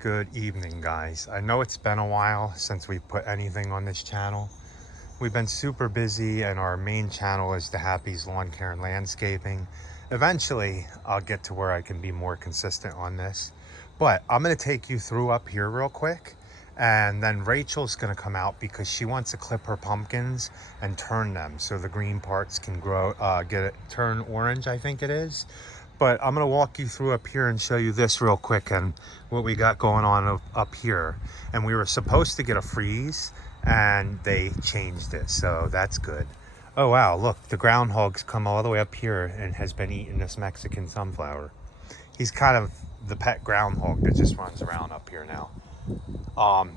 Good evening, guys. I know it's been a while since we put anything on this channel. We've been super busy, and our main channel is the Happy's Lawn Care and Landscaping. Eventually, I'll get to where I can be more consistent on this. But I'm going to take you through up here real quick, and then Rachel's going to come out because she wants to clip her pumpkins and turn them so the green parts can grow, turn orange, I think it is. But I'm going to walk you through up here and show you this real quick and what we got going on up here. And we were supposed to get a freeze and they changed it, so that's good. Oh wow, look, the groundhog's come all the way up here and has been eating this Mexican sunflower. He's kind of the pet groundhog that just runs around up here now.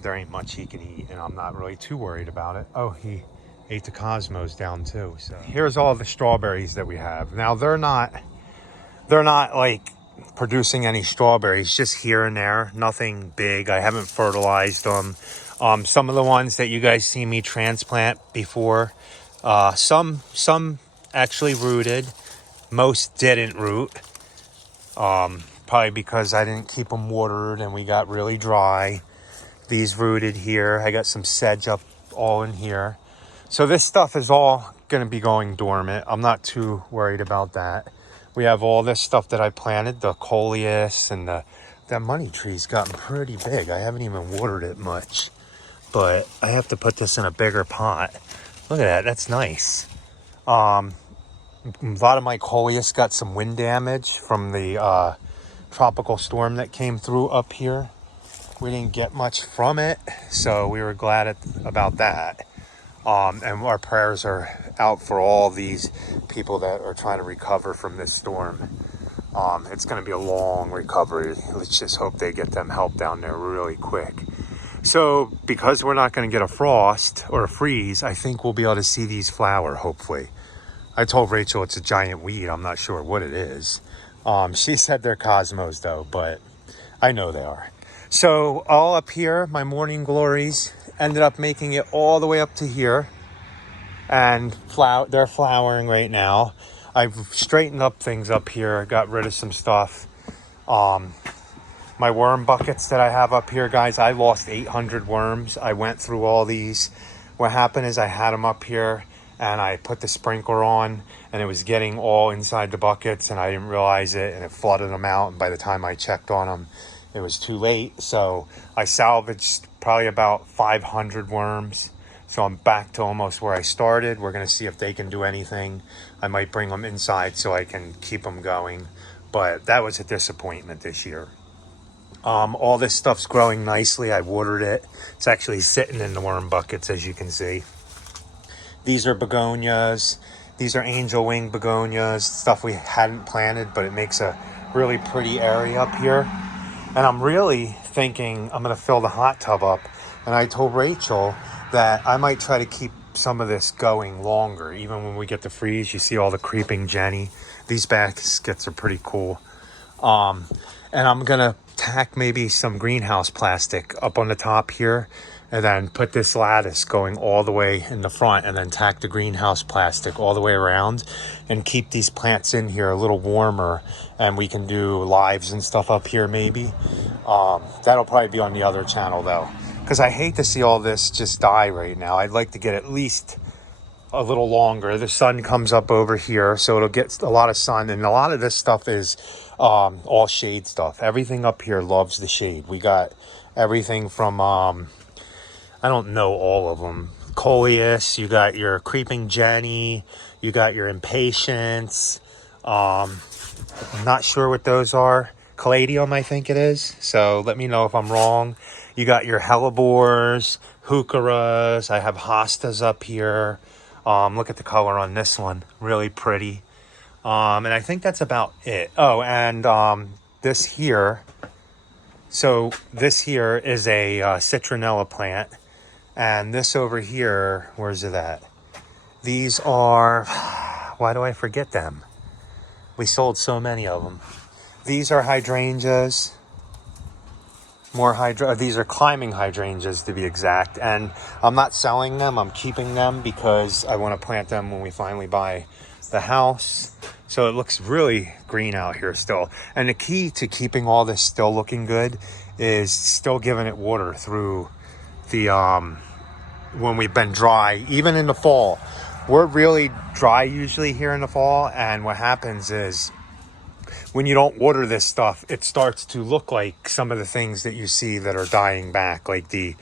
There ain't much he can eat and I'm not really too worried about it. Oh, he ate the cosmos down too. So here's all the strawberries that we have. Now they're not like producing any strawberries, just here and there, nothing big. I haven't fertilized them. Some of the ones that you guys see me transplant before, some actually rooted, most didn't root, probably because I didn't keep them watered and we got really dry. These rooted here. I got some sedge up all in here, so this stuff is all going to be going dormant. I'm not too worried about that. We have all this stuff that I planted, the coleus, and that money tree's gotten pretty big. I haven't even watered it much, but I have to put this in a bigger pot. Look at that, that's nice. A lot of my coleus got some wind damage from the tropical storm that came through up here. We didn't get much from it, so we were glad about that. And our prayers are out for all these people that are trying to recover from this storm. It's going to be a long recovery. Let's just hope they get them help down there really quick. So because we're not going to get a frost or a freeze, I think we'll be able to see these flower, hopefully. I told Rachel it's a giant weed. I'm not sure what it is. She said they're cosmos though, but I know they are. So all up here, my morning glories ended up making it all the way up to here, and they're flowering right now. I've straightened up things up here, got rid of some stuff. My worm buckets that I have up here, guys, I lost 800 worms. I went through all these. What happened is I had them up here and I put the sprinkler on and it was getting all inside the buckets and I didn't realize it and it flooded them out, and by the time I checked on them it was too late. So I salvaged probably about 500 worms. So I'm back to almost where I started. We're going to see if they can do anything. I might bring them inside so I can keep them going. But that was a disappointment this year. All this stuff's growing nicely. I watered it. It's actually sitting in the worm buckets, as you can see. These are begonias. These are angel wing begonias. Stuff we hadn't planted, but it makes a really pretty area up here. And I'm really thinking I'm going to fill the hot tub up. And I told Rachel that I might try to keep some of this going longer. Even when we get the freeze, you see all the creeping Jenny. These baskets are pretty cool. And I'm going to tack maybe some greenhouse plastic up on the top here. And then put this lattice going all the way in the front. And then tack the greenhouse plastic all the way around. And keep these plants in here a little warmer. And we can do lives and stuff up here maybe. That'll probably be on the other channel though, because I hate to see all this just die right now. I'd like to get at least a little longer. The sun comes up over here, so it'll get a lot of sun, and a lot of this stuff is all shade stuff. Everything up here loves the shade. We got everything from I don't know all of them. Coleus, you got your creeping Jenny, you got your impatience. I'm not sure what those are. Caladium, I think it is. So let me know if I'm wrong. You got your hellebores, heucheras. I have hostas up here. Look at the color on this one. Really pretty. And I think that's about it. Oh, and this here. So this here is a citronella plant. And this over here, where's it at? These are, why do I forget them? We sold so many of them. These are hydrangeas. These are climbing hydrangeas to be exact. And I'm not selling them. I'm keeping them because I want to plant them when we finally buy the house. So it looks really green out here still. And the key to keeping all this still looking good is still giving it water through the, when we've been dry, even in the fall. We're really dry usually here in the fall. And what happens is when you don't water this stuff, it starts to look like some of the things that you see that are dying back, like the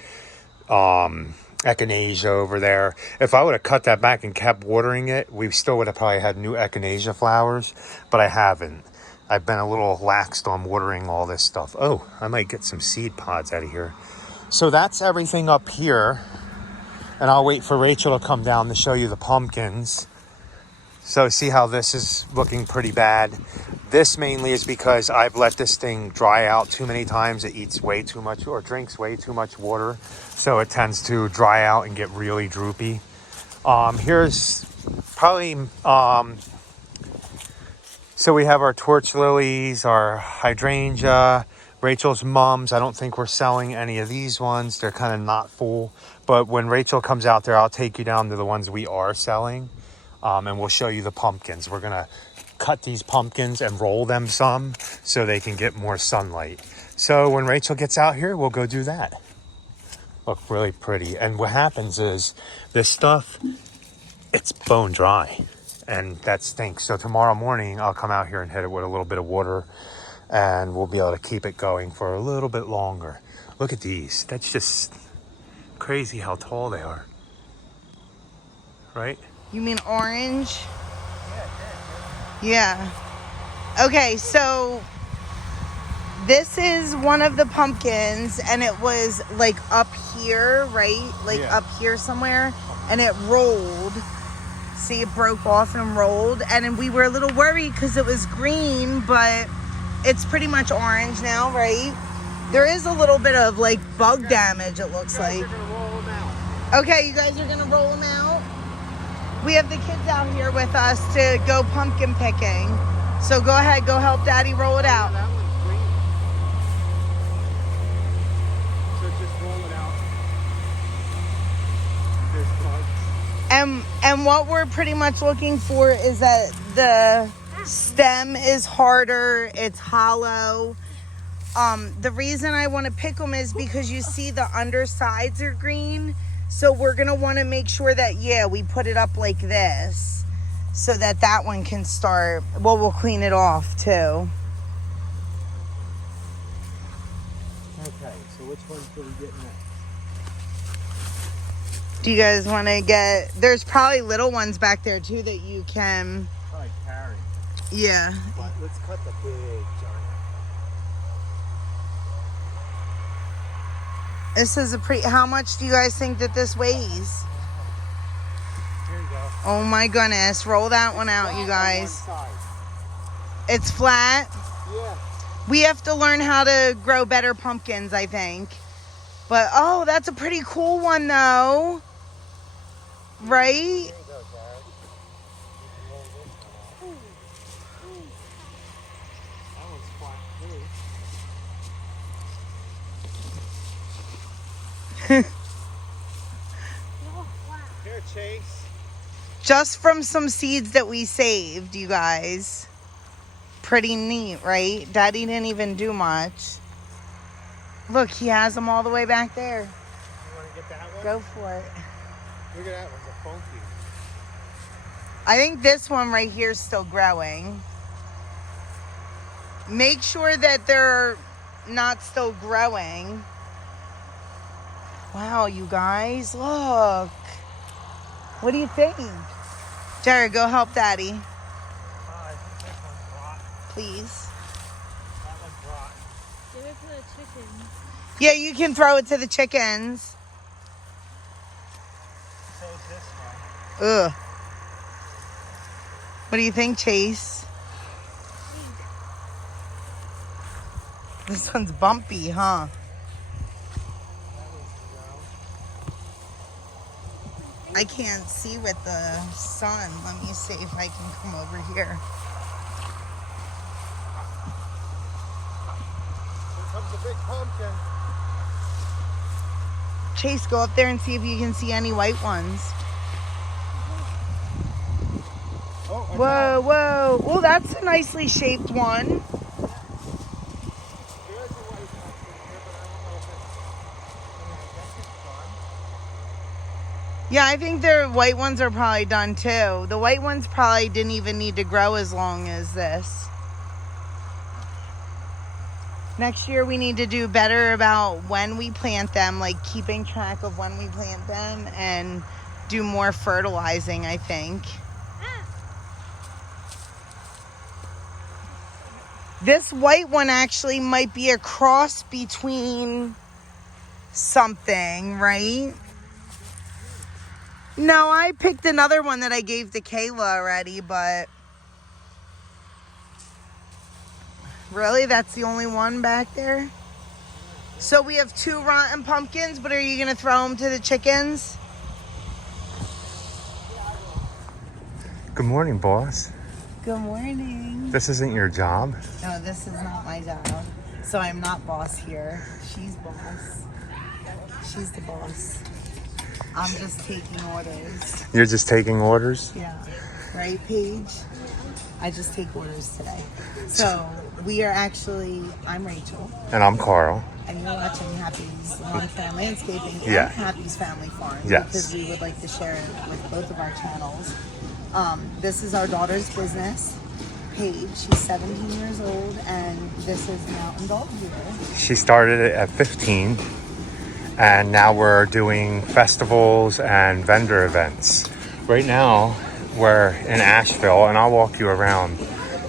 echinacea over there. If I would have cut that back and kept watering it, we still would have probably had new echinacea flowers, but I haven't. I've been a little laxed on watering all this stuff. Oh, I might get some seed pods out of here. So that's everything up here. And I'll wait for Rachel to come down to show you the pumpkins. So see how this is looking pretty bad. This mainly is because I've let this thing dry out too many times. It eats way too much or drinks way too much water. So it tends to dry out and get really droopy. Here's probably, so we have our torch lilies, our hydrangea, Rachel's mums. I don't think we're selling any of these ones. They're kind of not full. But when Rachel comes out there, I'll take you down to the ones we are selling. And we'll show you the pumpkins. We're going to cut these pumpkins and roll them some so they can get more sunlight. So when Rachel gets out here, we'll go do that. Look really pretty. And what happens is this stuff, it's bone dry and that stinks. So tomorrow morning, I'll come out here and hit it with a little bit of water and we'll be able to keep it going for a little bit longer. Look at these. That's just crazy how tall they are. Right? You mean orange? Yeah. Okay, so this is one of the pumpkins and it was like up here, right? Like up here somewhere, and it rolled. See, it broke off and rolled, and then we were a little worried because it was green, but it's pretty much orange now, right? There is a little bit of like bug damage, it looks like. Okay, you guys are gonna roll them out? We have the kids out here with us to go pumpkin picking. So go ahead, go help Daddy roll it out. That one's green. So just roll it out. There's bugs. And what we're pretty much looking for is that the stem is harder, it's hollow. The reason I want to pick them is because you see the undersides are green. So we're going to want to make sure that, we put it up like this so that that one can start. Well, we'll clean it off too. Okay, so which one should we get next? Do you guys want to get, there's probably little ones back there too that you can. Probably carry. Yeah. But let's cut the big giant. This is a pretty, how much do you guys think that this weighs? Here you go. Oh my goodness. Roll that one out, you guys. It's flat? Yeah. We have to learn how to grow better pumpkins, I think. But, oh, that's a pretty cool one, though. Right? Here you go, Dad. You can roll this one out. That one's flat, too. Here, Chase. Just from some seeds that we saved, you guys. Pretty neat, right? Daddy didn't even do much. Look, he has them all the way back there. You want to get that one? Go for it. Look at that one's a funky. I think this one right here is still growing. Make sure that they're not still growing. Wow, you guys, look. What do you think? Jared, go help Daddy. I think this one's rotten. Please. That one's rotten. Give it to the chickens. Yeah, you can throw it to the chickens. So is this one. Ugh. What do you think, Chase? This one's bumpy, huh? I can't see with the sun. Let me see if I can come over here. Here comes a big pumpkin. Chase, go up there and see if you can see any white ones. Oh, Whoa, whoa. Well, that's a nicely shaped one. Yeah, I think the white ones are probably done too. The white ones probably didn't even need to grow as long as this. Next year we need to do better about when we plant them, like keeping track of when we plant them and do more fertilizing, I think. This white one actually might be a cross between something, right? No, I picked another one that I gave to Kayla already, but really, that's the only one back there? So we have 2 rotten pumpkins, but are you going to throw them to the chickens? Good morning, boss. Good morning. This isn't your job. No, this is not my job. So I'm not boss here. She's boss. She's the boss. I'm just taking orders. You're just taking orders? Yeah. Right, Paige? I just take orders today. So we are actually, I'm Rachel. And I'm Carl. And you're watching Happy's Lawn Care Landscaping and Yeah. Happy's Family Farm. Yes. Because we would like to share it with both of our channels. This is our daughter's business, Paige. She's 17 years old, and this is Mountain Dog here. She started it at 15, and now we're doing festivals and vendor events. Right now, we're in Asheville, and I'll walk you around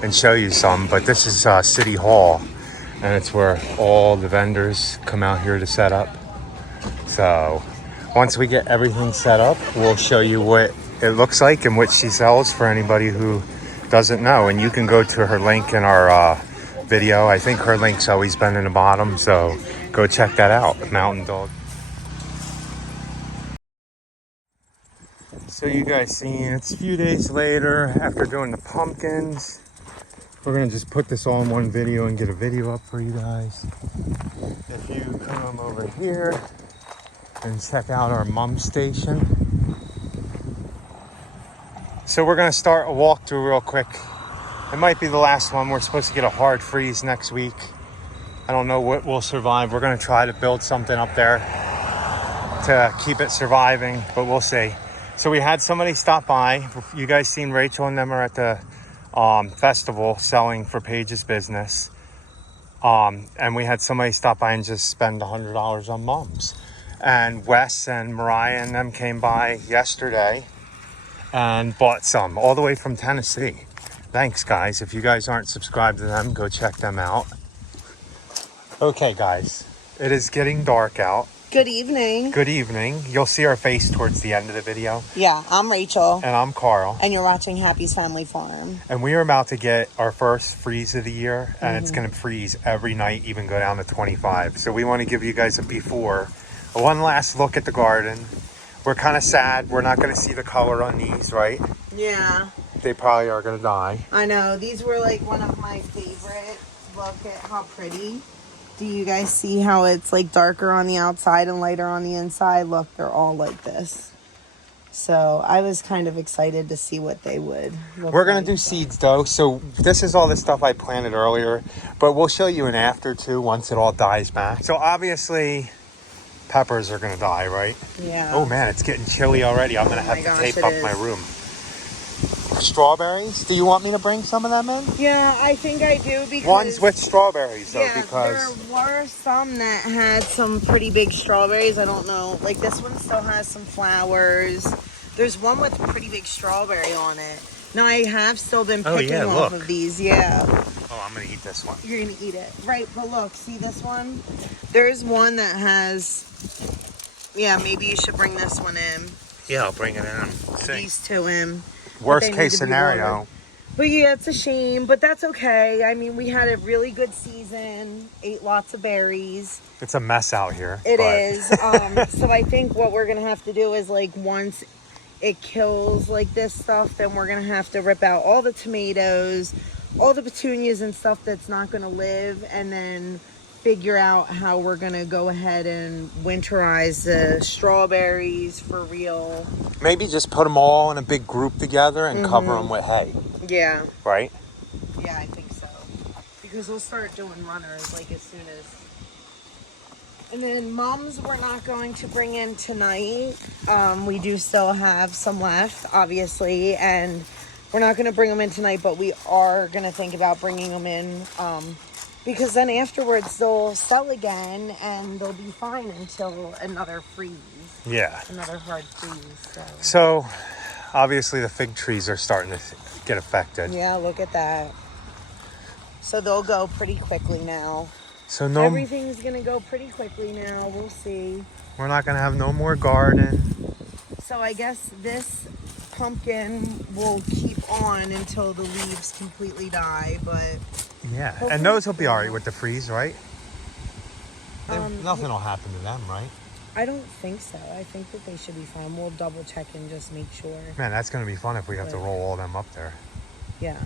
and show you some, but this is City Hall, and it's where all the vendors come out here to set up. So once we get everything set up, we'll show you what it looks like and what she sells for anybody who doesn't know. And you can go to her link in our video. I think her link's always been in the bottom, so go check that out. Mountain Dog. So you guys seen, it's a few days later after doing the pumpkins. We're gonna just put this all in one video and get a video up for you guys. If you come over here and check out our mum station. So we're gonna start a walkthrough real quick. It might be the last one. We're supposed to get a hard freeze next week. I don't know what will survive. We're gonna try to build something up there to keep it surviving, but we'll see. So we had somebody stop by. You guys seen Rachel and them are at the festival selling for Paige's business. And we had somebody stop by and just spend $100 on mums. And Wes and Mariah and them came by yesterday and bought some all the way from Tennessee. Thanks, guys. If you guys aren't subscribed to them, go check them out. Okay, guys, it is getting dark out. Good evening. Good evening. You'll see our face towards the end of the video. Yeah, I'm Rachel. And I'm Carl. And you're watching Happy's Family Farm. And we are about to get our first freeze of the year, and it's going to freeze every night, even go down to 25. So we want to give you guys a before, one last look at the garden. We're kind of sad. We're not going to see the color on these, right? Yeah. They probably are going to die. I know. These were like one of my favorite. Look at how pretty. Do you guys see how it's like darker on the outside and lighter on the inside? Look, they're all like this. So I was kind of excited to see what they would look We're going like. to do seeds, though. So this is all the stuff I planted earlier, but we'll show you an after, too, once it all dies back. So obviously, peppers are going to die, right? Yeah. Oh, man, it's getting chilly already. I'm going to have to gosh, tape it up is. my room. Strawberries? Do you want me to bring some of them in? Yeah, I think I do because... One's with strawberries, though, yeah, because... there were some that had some pretty big strawberries. I don't know. Like, this one still has some flowers. There's one with pretty big strawberry on it. Now, I have still been picking off of these. Yeah. Oh, I'm going to eat this one. You're going to eat it. Right, but look, see this one? There's one that has... Yeah, maybe you should bring this one in. Yeah, I'll bring it in. See. These two in. Worst They case need to be scenario. watered. But yeah, it's a shame, but that's okay. I mean, we had a really good season, ate lots of berries. It's a mess out here. It is. So I think what we're going to have to do is, like, once it kills, like, this stuff, then we're going to have to rip out all the tomatoes, all the petunias and stuff that's not going to live, and then figure out how we're gonna go ahead and winterize the strawberries for real. Maybe just put them all in a big group together and cover them with hay. Yeah. Right? Yeah, I think so. Because we'll start doing runners like as soon as. And then mums we're not going to bring in tonight. We do still have some left, obviously, and we're not going to bring them in tonight, but we are going to think about bringing them in because then afterwards they'll sell again and they'll be fine until another freeze. Yeah. Another hard freeze. So obviously the fig trees are starting to get affected. Yeah, look at that. So they'll go pretty quickly now. So no, everything's gonna go pretty quickly now. We'll see. We're not gonna have no more garden. So I guess this pumpkin will keep on until the leaves completely die, but yeah, and those will be all right with the freeze, right? Nothing will happen to them, right? I don't think so. I think that they should be fine. We'll double check and just make sure. Man, that's gonna be fun if we have to roll all them up there. Yeah.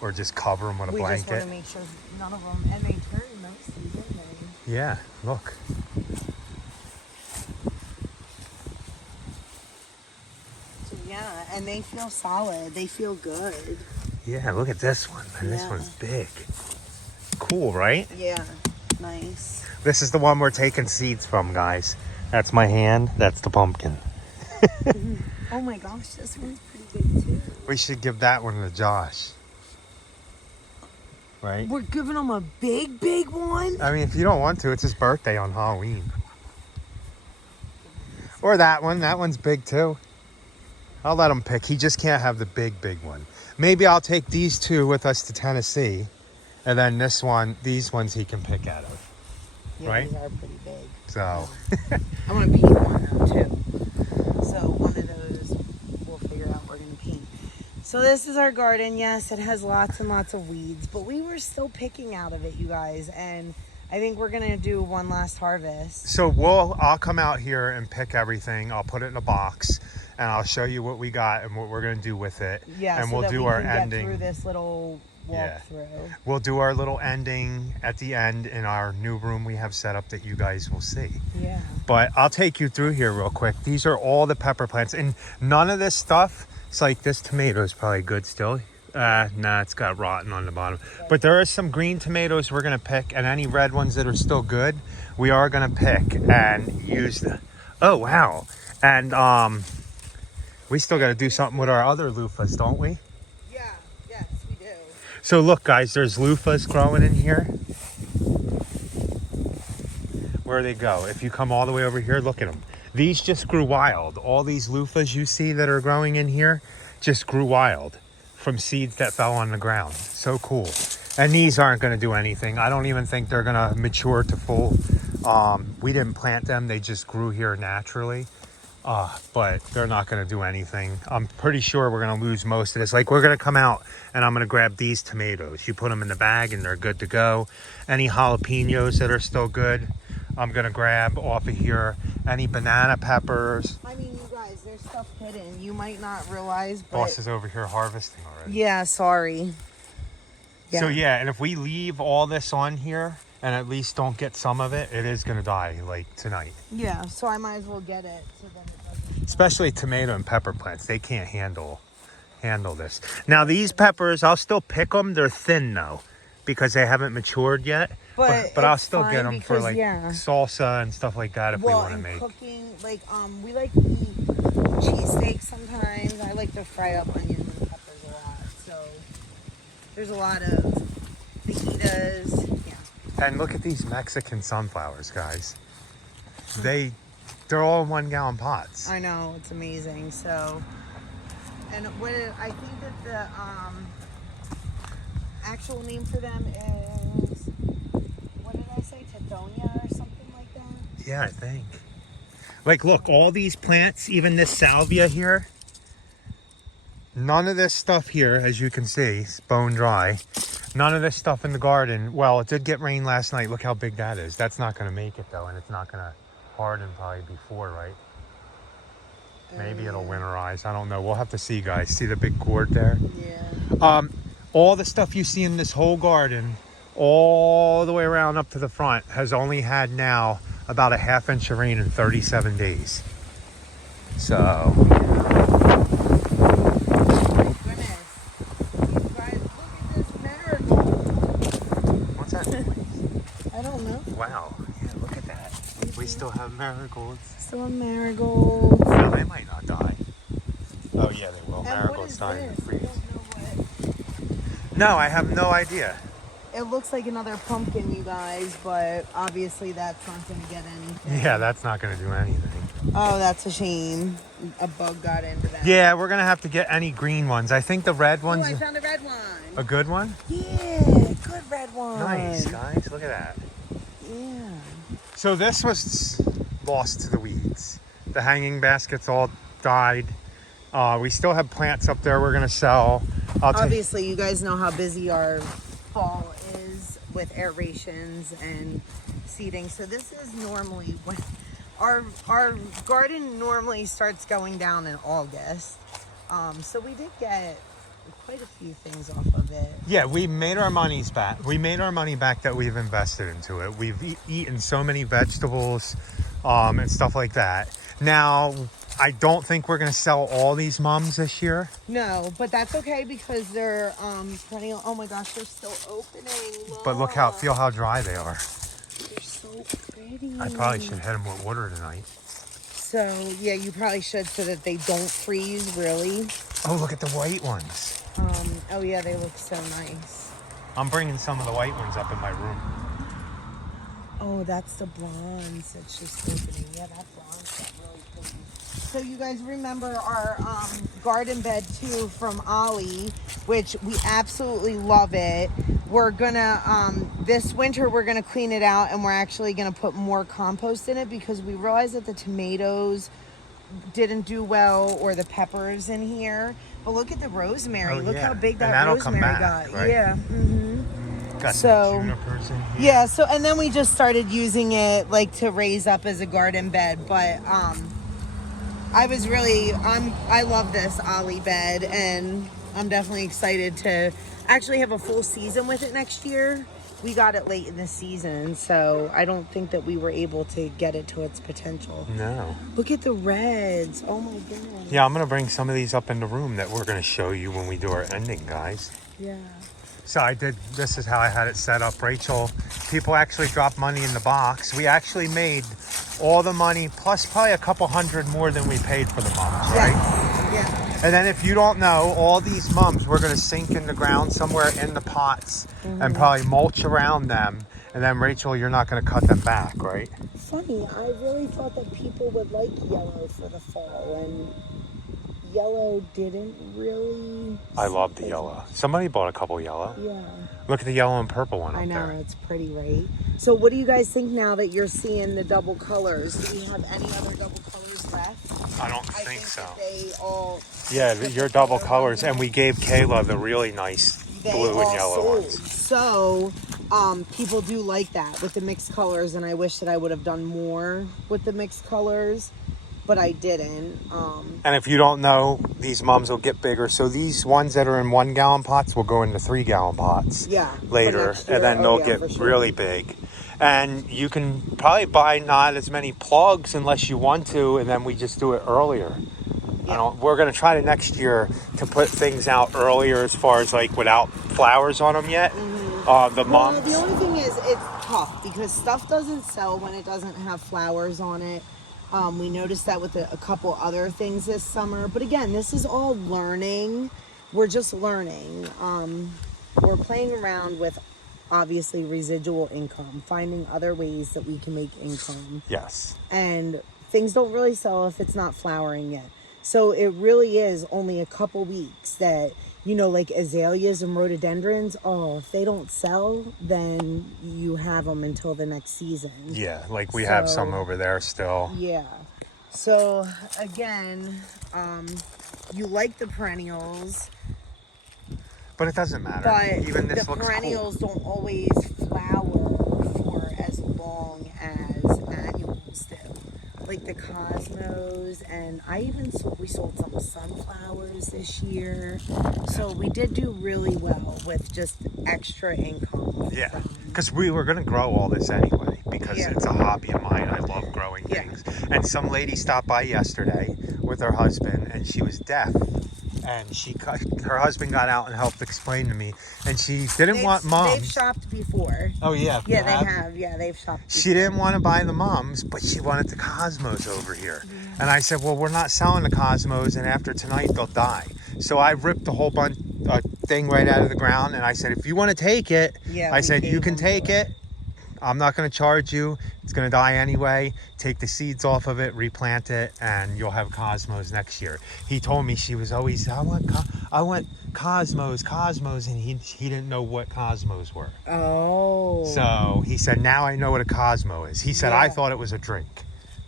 Or just cover them with a blanket. We just want to make sure none of them, and they turn nicely, didn't they? Yeah, look. So yeah, and they feel solid. They feel good. Yeah, look at this one. Man, this one's big. Cool, right? Yeah, nice. This is the one we're taking seeds from, guys. That's my hand. That's the pumpkin. Oh my gosh, this one's pretty big too. We should give that one to Josh. Right? We're giving him a big one? I mean, if you don't want to, it's his birthday on Halloween. Or that one. That one's big too. I'll let him pick. He just can't have the big one. Maybe I'll take these two with us to Tennessee. And then these ones he can pick out of. Yeah, right? These are pretty big. So. I want to paint one of them too. So one of those we'll figure out we're going to paint. So this is our garden. Yes, it has lots and lots of weeds, but we were still picking out of it, you guys. And I think we're going to do one last harvest. So I'll come out here and pick everything. I'll put it in a box and I'll show you what we got and what we're going to do with it. Yeah, and so we'll that do we our can ending. get through this little walkthrough. We'll do our little ending at the end in our new room we have set up that you guys will see. Yeah. But I'll take you through here real quick. These are all the pepper plants, and none of this stuff. It's like this tomato is probably good still. Nah, it's got rotten on the bottom. But there are some green tomatoes we're gonna pick, and any red ones that are still good, we are gonna pick and use them. Oh wow! And we still got to do something with our other loofahs, don't we? Yeah. Yes, we do. So look, guys, there's loofahs growing in here. Where they go? If you come all the way over here, look at them. These just grew wild. All these loofahs you see that are growing in here just grew wild from seeds that fell on the ground. So cool. And these aren't going to do anything. I don't even think they're going to mature to full. We didn't plant them. They just grew here naturally. But they're not going to do anything. I'm pretty sure we're going to lose most of this. Like, we're going to come out and I'm going to grab these tomatoes. You put them in the bag and they're good to go. Any jalapenos that are still good, I'm going to grab off of here. Any banana peppers. I mean, you guys, there's stuff hidden. You might not realize, but... Boss is over here harvesting already. Yeah, sorry. Yeah. So, yeah, and if we leave all this on here and at least don't get some of it, it is going to die, like, tonight. Yeah, so I might as well get it. So then it doesn't... Especially tomato and pepper plants. They can't handle this. Now, these peppers, I'll still pick them. They're thin, though, because they haven't matured yet. But I'll still get them for, like, salsa and stuff like that if we want to make. Cooking, like, we like to eat cheesesteaks sometimes. I like to fry up onions and peppers a lot. So there's a lot of fajitas. Yeah. And look at these Mexican sunflowers, guys. They're all in 1 gallon pots. I know, it's amazing. So, and I think that the actual name for them is, what did I say, Tithonia or something like that? Yeah, I think. Like, look, all these plants, even this salvia here, none of this stuff here, as you can see, is bone dry. None of this stuff in the garden. Well, it did get rain last night. Look how big that is. That's not going to make it, though, and it's not going to harden probably before, right? Maybe it'll winterize. I don't know. We'll have to see, guys. See the big gourd there? Yeah. All the stuff you see in this whole garden all the way around up to the front has only had now about a ½ inch of rain in 37 days. So Goodness. You guys, look at this marigold. what's that noise? I don't know. Wow. Yeah, look at that. We still have marigolds. Still a marigold. No, they might not die. Oh yeah, they will. And what Marigolds is die in this? the I freeze. don't know what. No, I have no idea. It looks like another pumpkin, you guys, but obviously that's not going to get anything. Yeah, that's not going to do anything. Oh, that's a shame. A bug got into that. Yeah, we're going to have to get any green ones. I think the red Oh, ones. I found a red one. A good one? Yeah, good red one. Nice, guys. Look at that. Yeah. So this was lost to the weeds. The hanging baskets all died. We still have plants up there we're going to sell. Obviously, you guys know how busy our fall is with aerations and seeding. So this is normally when our garden normally starts going down in August. So we did get quite a few things off of it. Yeah, we made our monies back. We made our money back that we've invested into it. We've eaten so many vegetables and stuff like that. Now, I don't think we're going to sell all these mums this year. No, but that's okay because they're perennial. Oh my gosh, they're still opening. But look feel how dry they are. They're so pretty. I probably should hit them with water tonight. So yeah, you probably should so that they don't freeze really. Oh, look at the white ones. Oh yeah, they look so nice. I'm bringing some of the white ones up in my room. Oh, that's the bronze that's just opening. Yeah, that bronze got really pretty. So you guys remember our garden bed too from Ollie, which we absolutely love it. We're gonna, this winter we're gonna clean it out and we're actually gonna put more compost in it because we realized that the tomatoes didn't do well or the peppers in here. But look at the rosemary. Oh, look yeah. how big And that that'll come rosemary back, got. right? Yeah. Mm-hmm. Got So- some junipers in here. Yeah, so and then we just started using it like to raise up as a garden bed, but I love this Ollie bed and I'm definitely excited to actually have a full season with it next year. We got it late in the season, so I don't think that we were able to get it to its potential. No. Look at the reds. Oh my goodness. Yeah, I'm going to bring some of these up in the room that we're going to show you when we do our ending, guys. Yeah. So this is how I had it set up. Rachel, people actually dropped money in the box. We actually made all the money plus probably a couple hundred more than we paid for the mums, right? Yeah. And then if you don't know, all these mums we're going to sink in the ground somewhere in the pots and probably mulch around them. And then Rachel, you're not going to cut them back, right? Funny, I really thought that people would like yellow for the fall, and yellow didn't really. I love the yellow. Somebody bought a couple yellow. Yeah. Look at the yellow and purple one I up know, there. it's pretty, right? So what do you guys think now that you're seeing the double colors? Do we have any other double colors left? I don't I think so. that they all, Yeah, your double colors. And we gave Kayla the really nice they blue and all yellow sold. ones. So people do like that with the mixed colors, and I wish that I would have done more with the mixed colors, but I didn't. And if you don't know, these mums will get bigger. So these ones that are in 1 gallon pots will go into 3 gallon pots Yeah. for later. next year. And then Oh, they'll yeah, get for sure. really big. And you can probably buy not as many plugs unless you want to. And then we just do it earlier. We're going to try to next year to put things out earlier as far as like without flowers on them yet. The Well, mums. the only thing is it's tough because stuff doesn't sell when it doesn't have flowers on it. We noticed that with a couple other things this summer. But again, this is all learning. We're just learning. We're playing around with obviously residual income, finding other ways that we can make income. Yes. And things don't really sell if it's not flowering yet. So it really is only a couple weeks that, you know, like azaleas and rhododendrons, if they don't sell, then you have them until the next season. Yeah, like we have some over there still. Yeah. So again, you like the perennials, But it doesn't matter. but Even this the looks perennials cool. don't always flower for as long as annuals do. Like the cosmos, and we sold some sunflowers this year. So we did do really well with just extra income. Yeah, because we were gonna grow all this anyway because Yeah. it's a hobby of mine. I love growing Yeah. things. And some lady stopped by yesterday with her husband, and she was deaf. And her husband got out and helped explain to me, and she didn't want mums. They've shopped before. Oh yeah, Yeah, they have. Yeah, they've shopped before. She didn't want to buy the mums, but she wanted the Cosmos over here. And I said, well, we're not selling the Cosmos, and after tonight they'll die. So I ripped the whole thing right out of the ground, and I said, if you want to take it, I said, you can take it. I'm not going to charge you. It's going to die anyway. Take the seeds off of it, replant it, and you'll have Cosmos next year. He told me she was always, I want Cosmos, and he didn't know what Cosmos were. Oh. So he said, now I know what a Cosmo is. He said, I Yeah. thought it was a drink.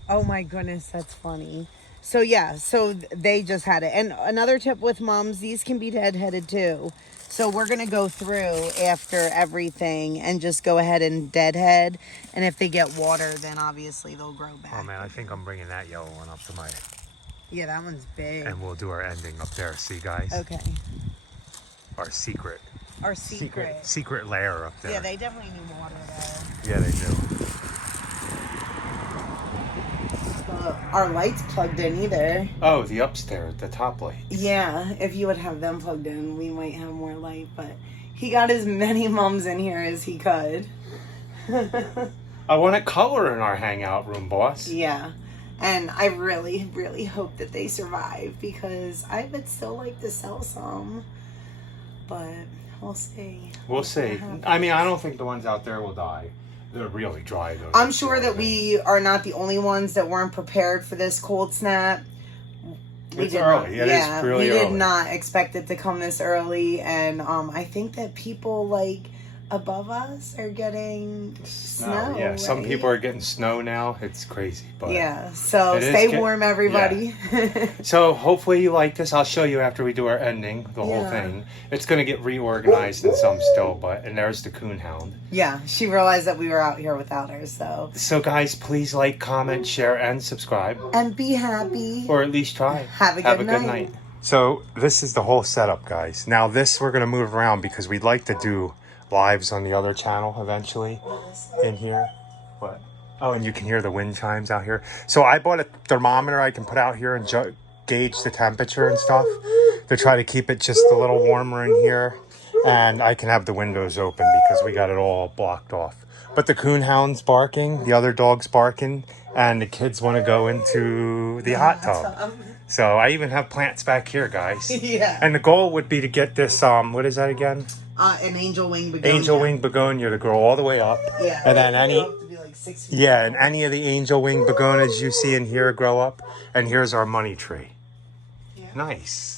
Oh my goodness, that's funny. So yeah, so they just had it. And another tip with mums, these can be deadheaded too. So we're going to go through after everything and just go ahead and deadhead. And if they get water, then obviously they'll grow back. Oh man, I think I'm bringing that yellow one up to my, Yeah, that one's big. and we'll do our ending up there. See guys? Okay. Our secret lair up there. Yeah, they definitely need water though. Yeah, they do. Our lights plugged in either. Oh, the upstairs, the top light. Yeah, if you would have them plugged in, we might have more light. But he got as many mums in here as he could. I wanted color in our hangout room, boss. Yeah, and I really, really hope that they survive because I would still like to sell some, but we'll see. We'll see. I mean, I don't think the ones out there will die. They're really dry though. I'm sure that we are not the only ones that weren't prepared for this cold snap. It's early. It is really we early. did not expect it to come this early, and I think that people like above us are getting snow. Yeah, some right? people are getting snow now. It's crazy, but Yeah, so stay warm, everybody. So hopefully you like this. I'll show you after we do our ending, the whole Yeah. thing. It's going to get reorganized in some still, and there's the coonhound. Yeah, she realized that we were out here without her, so. So guys, please like, comment, share, and subscribe. And be happy. Or at least try. Have a good night. So this is the whole setup, guys. Now this we're going to move around because we'd like to do lives on the other channel eventually in here. What? Oh, and you can hear the wind chimes out here. So I bought a thermometer I can put out here and gauge the temperature and stuff to try to keep it just a little warmer in here. And I can have the windows open because we got it all blocked off. But the coonhound's barking, the other dog's barking, and the kids want to go into the hot tub. So I even have plants back here, guys. Yeah. And the goal would be to get this, what is that again? An angel wing begonia. Angel wing begonia to grow all the way up. Yeah. And then To be like 6 feet. yeah, and any of the angel wing begonias you see in here grow up. And here's our money tree. Yeah. Nice.